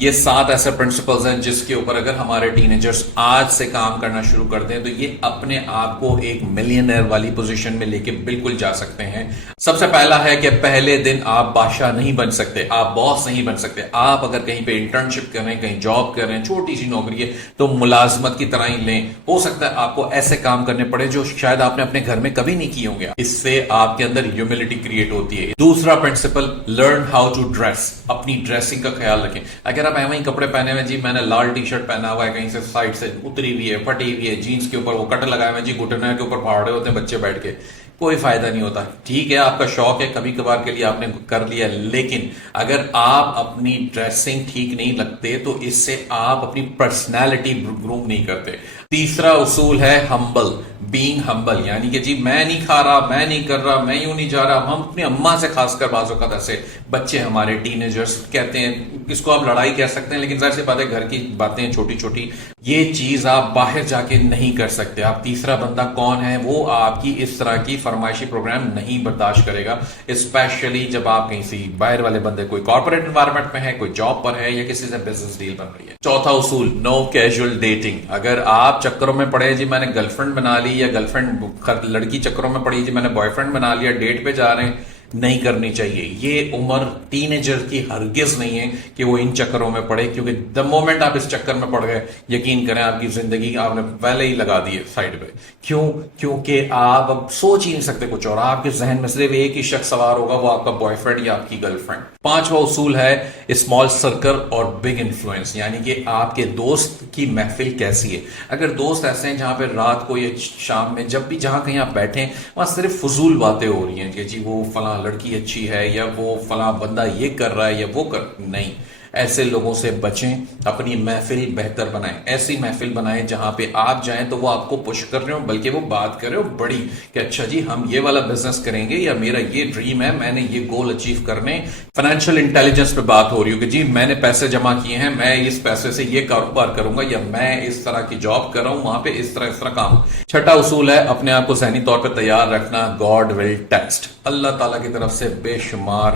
یہ 7 ایسے پرنسپلز ہیں جس کے اوپر اگر ہمارے ٹینیجرز آج سے کام کرنا شروع کر دیں تو یہ اپنے آپ کو ایک ملینئر والی پوزیشن میں لے کے بالکل جا سکتے ہیں۔ سب سے پہلا ہے کہ پہلے دن آپ بادشاہ نہیں بن سکتے، آپ باس نہیں بن سکتے۔ آپ اگر کہیں پہ انٹرنشپ کر رہے ہیں، کہیں جاب کر رہے ہیں، چھوٹی سی نوکری ہے تو ملازمت کی طرح ہی لیں۔ ہو سکتا ہے آپ کو ایسے کام کرنے پڑے جو شاید آپ نے اپنے گھر میں کبھی نہیں کیے ہوں گے۔ اس سے آپ کے اندر ہیوملٹی کریٹ ہوتی ہے۔ دوسرا principle, learn how to dress. اپنی ڈریسنگ کا خیال رکھیں۔ اگر آپ ایویں کپڑے پہنے ہوئے، جی میں نے لال ٹی شرٹ پہنا ہوا ہے، کہیں سے سائڈ سے اتری ہوئی ہے، پھٹی ہوئی ہے، جینس کے اوپر وہ کٹ لگائے ہوئے، جی گھٹنے کے اوپر پھاڑے ہوتے ہیں بچے بیٹھ کے، کوئی فائدہ نہیں ہوتا۔ ٹھیک ہے آپ کا شوق ہے، کبھی کبھار کے لیے آپ نے کر لیا، لیکن اگر آپ اپنی ڈریسنگ ٹھیک نہیں لگتے تو اس سے آپ اپنی پرسنالٹی گروم نہیں کرتے۔ تیسرا اصول ہے ہمبل، بینگ ہمبل، یعنی کہ جی میں نہیں کھا رہا، میں نہیں کر رہا، میں یوں نہیں جا رہا۔ ہم اپنی اماں سے خاص کر بعض اوقات ایسے بچے ہمارے ٹینیجرز کہتے ہیں، اس کو آپ لڑائی کہہ سکتے ہیں، لیکن ظاہر سی بات ہے گھر کی باتیں چھوٹی چھوٹی، یہ چیز آپ باہر جا کے نہیں کر سکتے۔ آپ تیسرا بندہ کون ہے؟ وہ آپ کی اس طرح کی فرمائشی پروگرام نہیں برداشت کرے گا، اسپیشلی جب آپ کہیں سے باہر والے بندے، کوئی کارپوریٹ انوائرمنٹ میں ہے، کوئی جاب پر ہے یا کسی سے بزنس ڈیل بن رہی ہے۔ چوتھا اصول، نو کیجول ڈیٹنگ۔ اگر آپ چکروں میں پڑے جی میں نے گرل فرینڈ بنا لی، یا گرل فرینڈ لڑکی چکروں میں پڑی جی میں نے بوائے فرینڈ بنا لیا، ڈیٹ پہ جا رہے ہیں، نہیں کرنی چاہیے۔ یہ عمر ٹینیجر کی ہرگز نہیں ہے کہ وہ ان چکروں میں پڑے، کیونکہ دا مومنٹ آپ اس چکر میں پڑ گئے، یقین کریں آپ کی زندگی آپ نے پہلے ہی لگا دی ہے سائڈ پہ۔ کیوں؟ کیونکہ آپ اب سوچ ہی نہیں سکتے کچھ اور، آپ کے ذہن میں صرف ایک ہی شخص سوار ہوگا، وہ آپ کا بوائے فرینڈ یا آپ کی گرل فرینڈ۔ پانچواں اصول ہے اسمال سرکل اور بگ انفلوئنس، یعنی کہ آپ کے دوست کی محفل کیسی ہے۔ اگر دوست ایسے ہیں جہاں پہ رات کو یا شام میں جب بھی جہاں کہیں آپ بیٹھیں وہاں صرف فضول باتیں ہو رہی ہیں کہ جی وہ فلاں لڑکی اچھی ہے، یا وہ فلاں بندہ یہ کر رہا ہے یا وہ نہیں، ایسے لوگوں سے بچیں۔ اپنی محفل بہتر بنائیں، ایسی محفل بنائیں جہاں پہ آپ جائیں تو وہ آپ کو پش کر رہے ہو، بلکہ وہ بات کر رہے ہو بڑی کہ اچھا جی ہم یہ والا بزنس کریں گے، یا میرا یہ ڈریم ہے، میں نے یہ گول اچیو کرنے۔ فائنینشیل انٹیلیجنس پہ بات ہو رہی ہو کہ جی میں نے پیسے جمع کیے ہیں، میں اس پیسے سے یہ کاروبار کروں گا، یا میں اس طرح کی جاب کر رہا ہوں وہاں پہ اس طرح کام۔ چھٹا اصول ہے اپنے آپ کو ذہنی طور پہ تیار رکھنا، گاڈ ول ٹیسٹ۔ اللہ تعالیٰ کی طرف سے بے شمار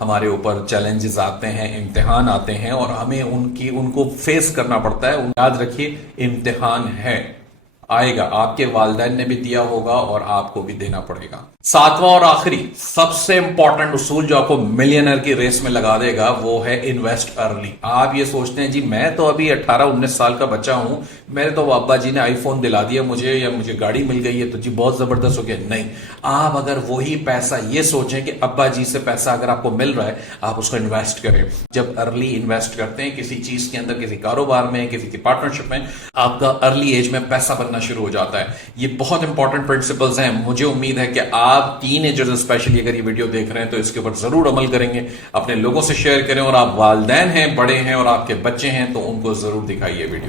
ہمارے اوپر چیلنجز آتے ہیں، امتحان آتے ہیں، اور ہمیں ان کو فیس کرنا پڑتا ہے۔ یاد رکھیے امتحان ہے، آئے گا، آپ کے والدین نے بھی دیا ہوگا اور آپ کو بھی دینا پڑے گا۔ ساتواں اور آخری سب سے امپورٹنٹ اصول جو آپ کو ملینئر کی ریس میں لگا دے گا وہ ہے انویسٹ ارلی۔ آپ یہ سوچتے ہیں جی میں تو ابھی 18-19 سال کا بچہ ہوں، میرے تو ابا جی نے آئی فون دلا دیا مجھے، یا مجھے گاڑی مل گئی ہے تو جی بہت زبردست ہو گیا۔ نہیں، آپ اگر وہی پیسہ یہ سوچیں کہ ابا جی سے پیسہ اگر آپ کو مل رہا ہے آپ اس کو انویسٹ کریں۔ جب ارلی انویسٹ کرتے ہیں کسی چیز کے اندر، کسی کاروبار میں، کسی کی پارٹنرشپ میں، آپ کا ارلی ایج میں پیسہ بننا شروع ہو جاتا ہے۔ یہ بہت انپورٹنٹ پرنسپلز ہیں۔ مجھے امید ہے کہ آپ ٹین ایجرز اسپیشلی اگر یہ ویڈیو دیکھ رہے ہیں تو اس کے اوپر ضرور عمل کریں گے، اپنے لوگوں سے شیئر کریں، اور آپ والدین ہیں، بڑے ہیں اور آپ کے بچے ہیں تو ان کو ضرور دکھائیے ویڈیو۔